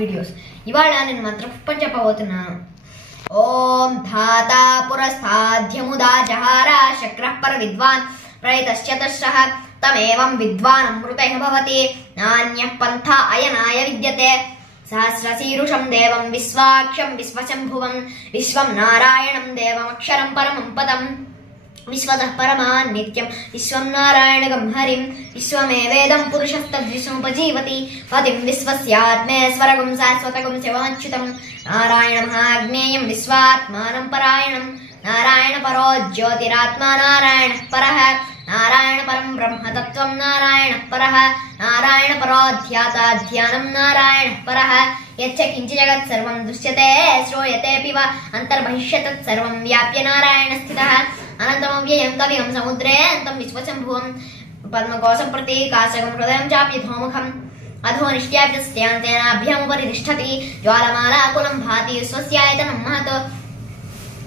Videos. ఇవాళ నేను మంత్రపుష్పం చెప్పబోతున్నాను. ఓం ధాతా పురస్థాధ్యముదా జహార శక్రః పర విద్వాన్ ప్రయతశ్చతశ్రః తమేవం విద్వాన్ అమృతః భవతి నాన్యః పంథా అయనాయ విద్యతే. సహస్రశీరుషం దేవం విశ్వాక్షం విశ్వశంభువం విశ్వం నారాయణం దేవమక్షరం పరమం పదం విశ్వతః పరమాన్ నిత్యం విశ్వం నారాయణగం హరిం విశ్వమేవేదం పురుషస్తద్విశ్వముపజీవతి పతిం విశ్వస్యాత్మేశ్వరగం శాశ్వతగం శివమచ్యుతం నారాయణమహాజ్ఞేయం విశ్వాత్మానం పరాయణం నారాయణ పరో జ్యోతిరాత్మా నారాయణ పరః నారాయణ పరం బ్రహ్మతత్వం నారాయణ పరః నారాయణ పరోధ్యాతా ధ్యానం నారాయణ పరః యచ్చ కించి జగత్ సర్వం దృశ్యతే శ్రూయతేపి వా అంతర్బహిష్యతత్ సర్వం వ్యాప్య నారాయణ స్థితః అనంతమవ్యయం కవిం సముద్రే అంతం విశ్వశంభువం పద్మకోశం ప్రతి కాశకం హృదయం చాప్యధోముఖం అధో నిష్ట్యాప్యస్యాంతేనాభ్యముపరి తిష్టతి జ్వాలమాలాకులం భాతి స్వస్యాయతనం మహతో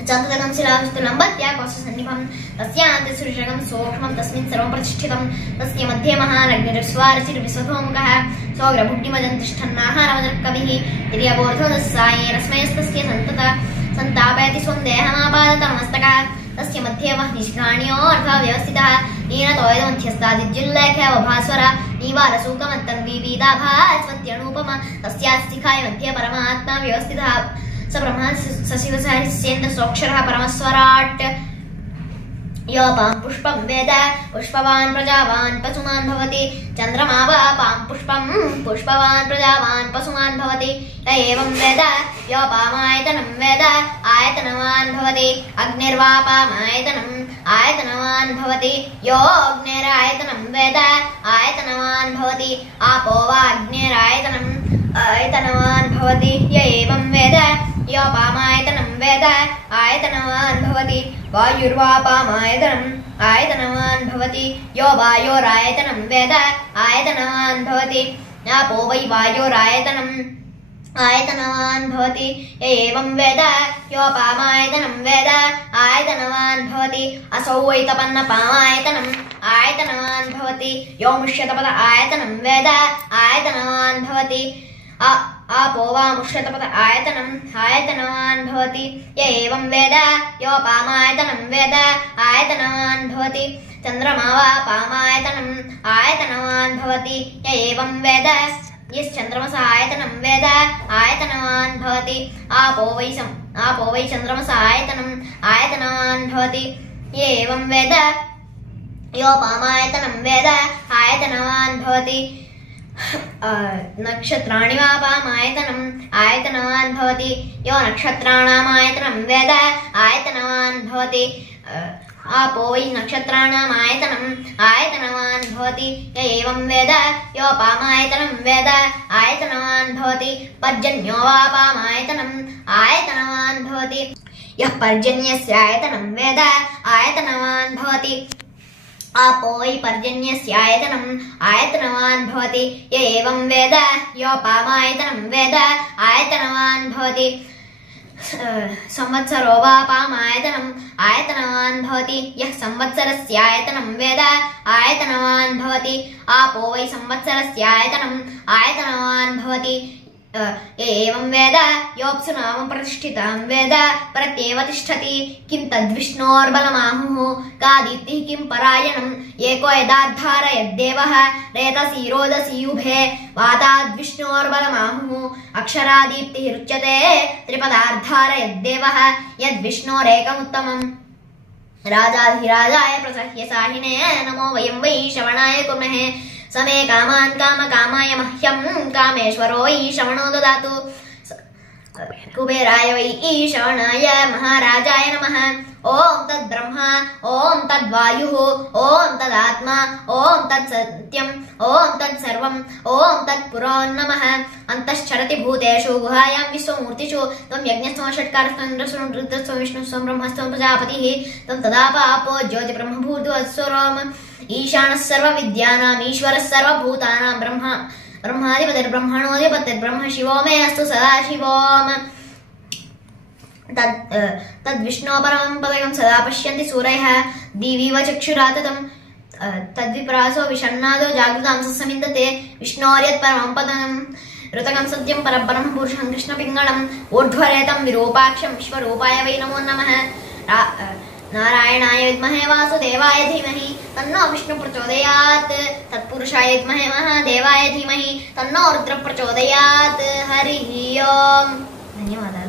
చంద్రగం శిలావిస్తులం భక్త్యా కోశసన్నిభం తస్యాంతే సుషగం సూక్ష్మం తస్మిన్ సర్వం ప్రతిష్ఠితం తస్య మధ్యే మహానగ్నిర్స్వారచిర్విశ్వధోముఖః సౌరభుగ్నిమజం తిష్టన్నాహారమజః కవిః తిర్యబోధోదస్సాయేన స్మయస్తస్య సంతాపయతి స్వం దేహమాపాదతమస్తకः తస్య మధ్యే నిష్కాణ్యోऽర్థः వ్యవస్థితः ఈనతోయమధ్యస్థాదిద్యుల్లేఖేవభాస్వర నీవారసూకమత్తన్విపీతాభాస్వత్యనూపమ తస్యాస్తిఖాయ మధ్యే పరమాత్మా వ్యవస్థితः स ब्रह्मा सशिवसारिस्येन्द्र सोक्षरः परमस्वराट् योपां पुष्पं वेद पुष्पवान् प्रजावान् पशुमान् भवति चन्द्रमा वापां पुष्पं पुष्पवान् प्रजावान् पशुमान् भवति य एवं वेद योपामायतनं वेद आयतनवान् भवति अग्निर्वापामायतनम् आयतनवान् भवति यो अग्निरायतनं वेद आयतनवान् भवति आपो वा अग्निरायतनम् आयतनवान् भवति य एवं वेद योपामायतनं वेद आयतनवान् भवति वायुर्वापामायतनम् आयतनवान् भवति यो वायोरायतनं वेद आयतनवान् भवति आपो वै वायोरायतनम् आयतनवान् भवति य एवं वेद योपामायतनं वेद आयतनवान् भवति असौ वै तपन्नपामायतनम् आयतनवान् भवति यो मुष्यतपद आयतनं वेद आयतनवान् भवति आपो वा मुष्यतपद आयतनम् आयतनवान् भवति य एवं वेद योपामायतनं वेद आयतनवान् भवति चन्द्रमा वापामायतनम् आयतनवान् भवति य एवं वेद यश्चन्द्रमस आयतनं वेद आयतनवान् भवति आपो वै चन्द्रमस आयतनम् आयतनवान् भवति य एवं वेद योपामायतनं वेद आयतनवान् भवति नक्षत्राणि वापामायतनम् आयतनवान् भवति यो नक्षत्राणामायतनं वेद आयतनवान् भवति आपो वै नक्षत्राणाम् आयतनम् आयतनवान् भवति य एवं वेद योपामायतनं वेद आयतनवान् भवति पर्जन्यो वापामायतनम् आयतनवान् भवति यः पर्जन्यस्य आयतनं वेद आयतनवान् भवति आपो वै पर्जन्यस्य आयतनम् आयतनवान् भवति य एवं वेद योपामायतनं वेद आयतनवान् भवति संवत्सरो वापामायतनम् आयतनवान् भवति यः संवत्सरस्य आयतनं वेद आयतनवान् भवति आपो वै संवत्सरस्य आयतनम् आयतनवान् भवति एवं वेद योऽप्सु नाम प्रतिष्ठितां वेद प्रत्येव तिष्ठति किं तद्विष्णोर्बलमाहुः का दीप्तिः किं परायणम् एको यदाद्धारयद्देवः रेतसि रोदसी उभे वाताद्विष्णोर्बलमाहुः अक्षरादीप्तिरुच्यते त्रिपदार्धारयद्देवः यद्विष्णोरेकमुत्तमम् राजाधिराजाय प्रसह्य साहिने नमो वयं वै श्रवणाय कुर्महे समे कामान् कामकामाय मह्यं कामेश्वरो वै श्रवणो ददातु कुबेराय वै श्रवणाय महाराजाय नमः ओम तद्ब्रह्मा ओम तद्वायुः ओम तदात्मा ओम तत्सत्यम् ओम तत्सर्वम् ओम तत्पुरो नमः अन्तश्चरति भूतेषु गुहायां विश्वमूर्तिषु त्वं यज्ञस्त्वं षट्कारस्त्वं रुद्रस्त्वं रुद्रस्त्वं विष्णुस्त्वं ब्रह्मस्त्वं प्रजापतिः त्वं तदापापो ज्योतिब्रह्मभूतोऽस्वरोम ईशानः सर्वविद्यानाम् ईश्वरः सर्वभूतानां ब्रह्माधिपतिर्ब्रह्मणोऽधिपतिर्ब्रह्म शिवो मे अस्तु सदाशिवोम तद्विष्णो परमं पदकं सदा पश्यन्ति सूरयः दिवीव चक्षुराततं तद्विप्रासो विषण्णादो जागृतांसमिन्दते विष्णोर्यत् परमं पदं ऋतकं सत्यं परब्रह्म पुरुषं कृष्णपिङ्गळम् ऊर्ध्वरेतं विरूपाक्षं विश्वरूपाय वै नमो नमः नारायणाय विद्महे वासुदेवाय धीमहि तन्नो विष्णु प्रचोदयात् तत्पुरुषाय विद्महे महादेवाय धीमहि तन्नो रुद्र प्रचोदयात् हरिः ओम् धन्यवादाः।